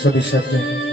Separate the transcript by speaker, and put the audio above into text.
Speaker 1: সতীর সাথে